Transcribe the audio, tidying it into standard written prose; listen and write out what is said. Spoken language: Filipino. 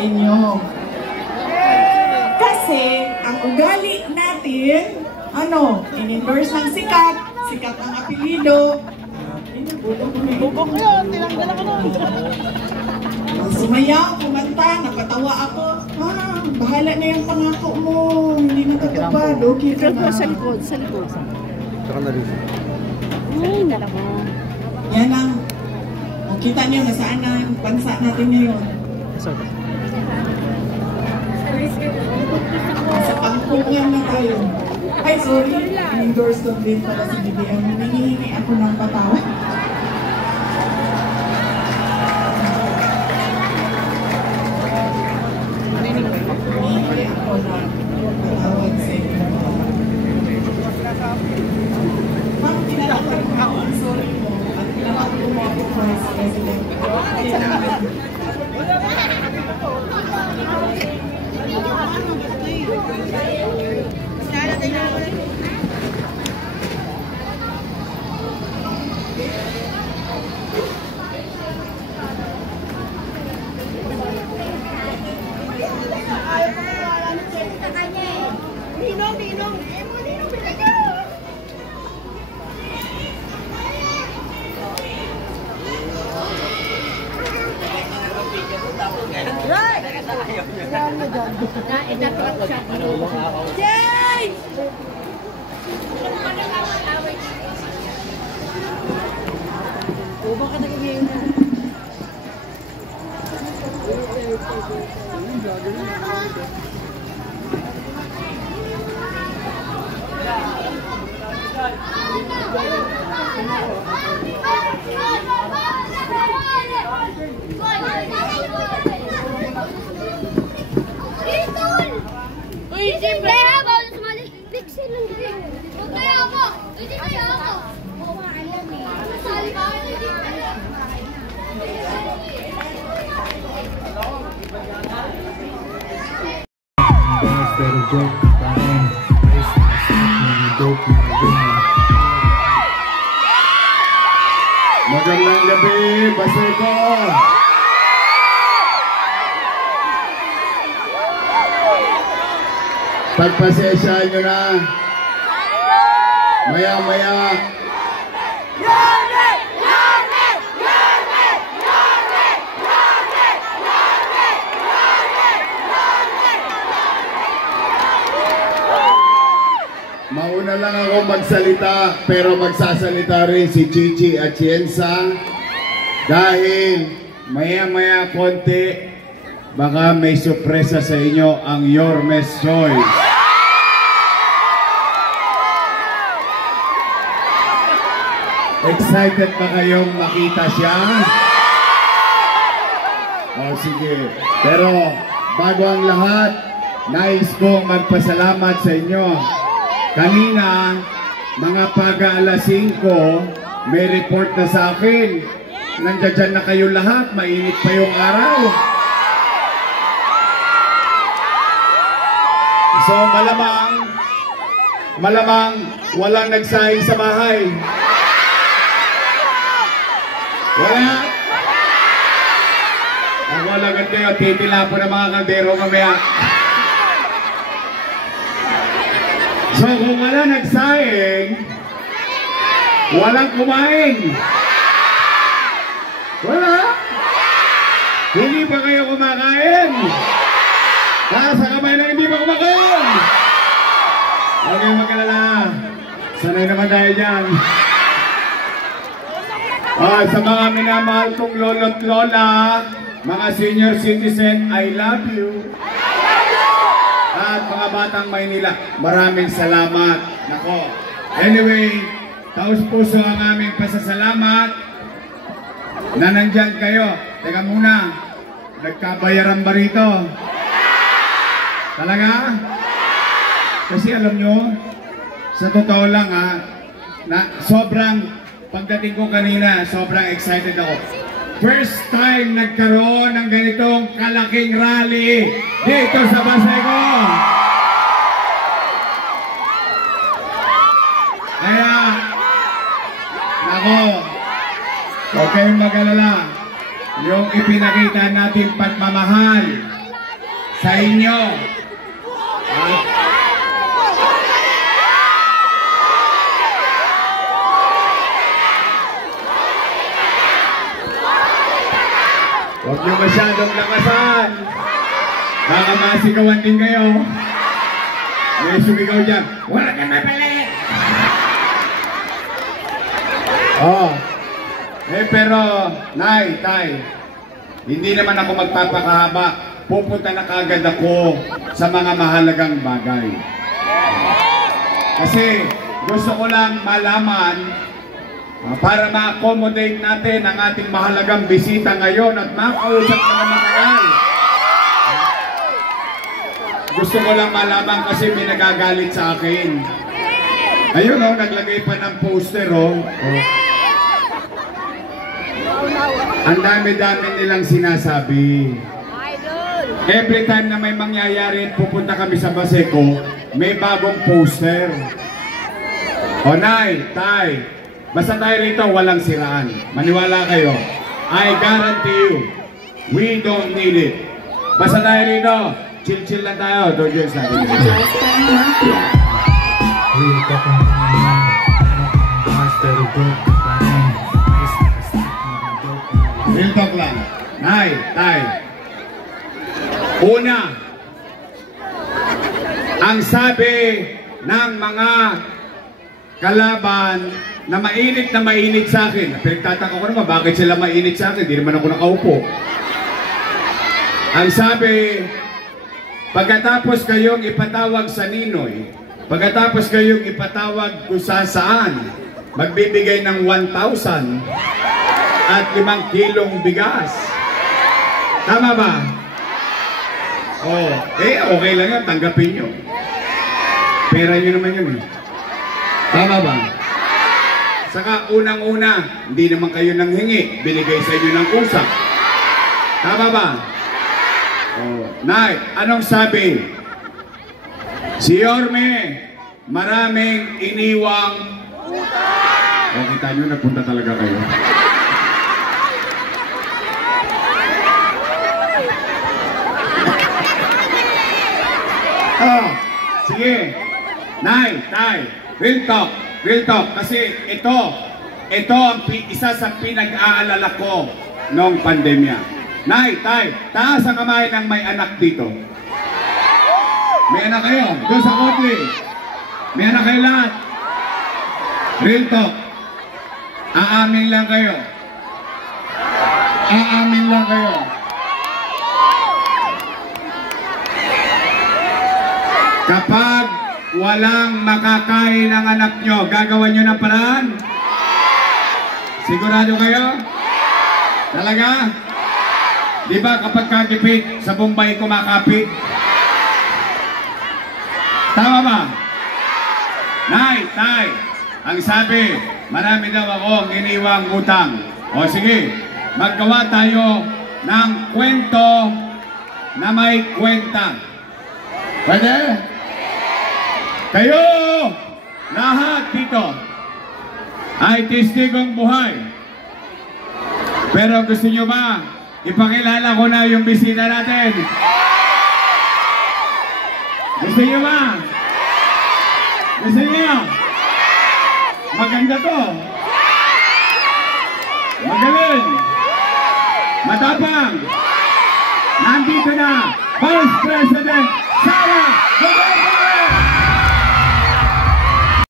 inyo. Kasi ang ugali natin, in-endorse ng sikat ang apelido. Bubok yun, tinanggal ako nun. Sumayaw, kumanta, napatawa ako. Bahala na yung pangako mo. Hindi natatupad. Okay ka na. Sa likod. Saka na rin. Yan ang, kita niyo nasaan ang bansa natin ngayon. Sa pangkungan na tayo. Ay, sorry. In-endorse ko din pala si BBM. Hinihingi ako ng patawad. Hinihingi ako ng patawad sa inyo. Ma'am, tinatawag ako. Ang sorry mo. At tinatawag mo ako Vice President. Magandang gabi, Baseco! Pagpasensyahan nyo na. Maya-maya. Mauna lang ako magsalita, pero magsasalita rin si Chichi Atienza dahil maya-maya konti baka may sorpresa sa inyo ang Yormes Choice. Excited ba kayong makita siya? O sige, pero bago ang lahat, nais kong magpasalamat sa inyo. Kanina, mga pag-alas 5, may report na sa akin. Nandiyan na kayo lahat, mainit pa yung araw. So malamang walang nagsahing sa bahay. Wala? Ako agad kayo, titila po ng mga kaldero mamaya. So kung wala nagsahing, walang kumain. Wala? Hindi ba kayo kumakain? Sa kamay na hindi ba kumakain? Huwag kayong mag-alala. Sanay naman tayo dyan. Sa mga minamahal kong lolo't lola, mga senior citizen, I love you. At mga batang Maynila, maraming salamat. Nako. Anyway, taos-puso ang aming pasasalamat na nandyan kayo. Teka muna, nagkabayaran ba rito? Talaga? Kasi alam nyo, sa totoo lang pagdating ko kanina, sobrang excited ako. First time nagkaroon ng ganitong kalaking rally dito sa Baseco. Kaya, nako, huwag kayong mag-alala. Yung ipinakita natin pagmamahal sa inyo. Huwag niyo masyadong lakasan. Baka masigawan din kayo. May sumigaw dyan. Wala ka mapili! Oh. Pero, Nay, Tay, hindi naman ako magpapakahaba. Pupunta na kagad ako sa mga mahalagang bagay. Kasi gusto ko lang malaman para ma-accommodate natin ang ating mahalagang bisita ngayon at makausap ka naman kayo. Gusto ko lang malaman kasi may nagagalit sa akin. Ayun naglagay pa ng poster Ang dami-dami nilang sinasabi. Every time na may mangyayari, pupunta kami sa Baseco, may bagong poster. Nay, Tay, basta tayo rito, walang siraan. Maniwala kayo. I guarantee you, we don't need it. Basta tayo rito, chill-chill lang tayo. Don't just like it. Real talk lang. Nay, Tay. Una, ang sabi ng mga kalaban na mainit sa akin. Pinagtataka ko naman, bakit sila mainit sa akin? Hindi naman ako nakaupo. Ang sabi, pagkatapos kayong ipatawag sa Ninoy, pagkatapos kayong ipatawag kung saan, magbibigay ng 1,000 at 5 kilong bigas. Tama ba? Okay lang yan, tanggapin nyo. Pera nyo naman yun. Tama ba? Saka unang-una, hindi naman kayo nang hingi, binigay sa inyo ng usap. Tama ba? Nay, anong sabi? Si Yorme, maraming iniwang utang. Kita nyo, nagpunta talaga kayo. Sige. Nay, Tay, real talk. Kasi ito ang isa sa pinag-aalala ko noong pandemya. Nay, Tay, taas ang kamay ng may anak dito. May anak kayo, doon sa kotli. May anak kayo lahat. Real talk. Aamin lang kayo. Kapag walang makakain ang anak nyo, gagawan nyo ng paraan? Sigurado kayo? Talaga? Di ba kapag kagipit sa Bombay kumakapit? Tama ba? Nay, Tay, ang sabi, marami daw akong iniwang utang. O sige, maggawa tayo ng kwento na may kwenta. Pwede? Kayo, lahat dito, ay testigong buhay. Pero gusto nyo ba, ipakilala ko na yung bisita natin? Gusto nyo ba? Gusto nyo? Maganda to. Magaling. Matapang. Nandito na, Vice President Sara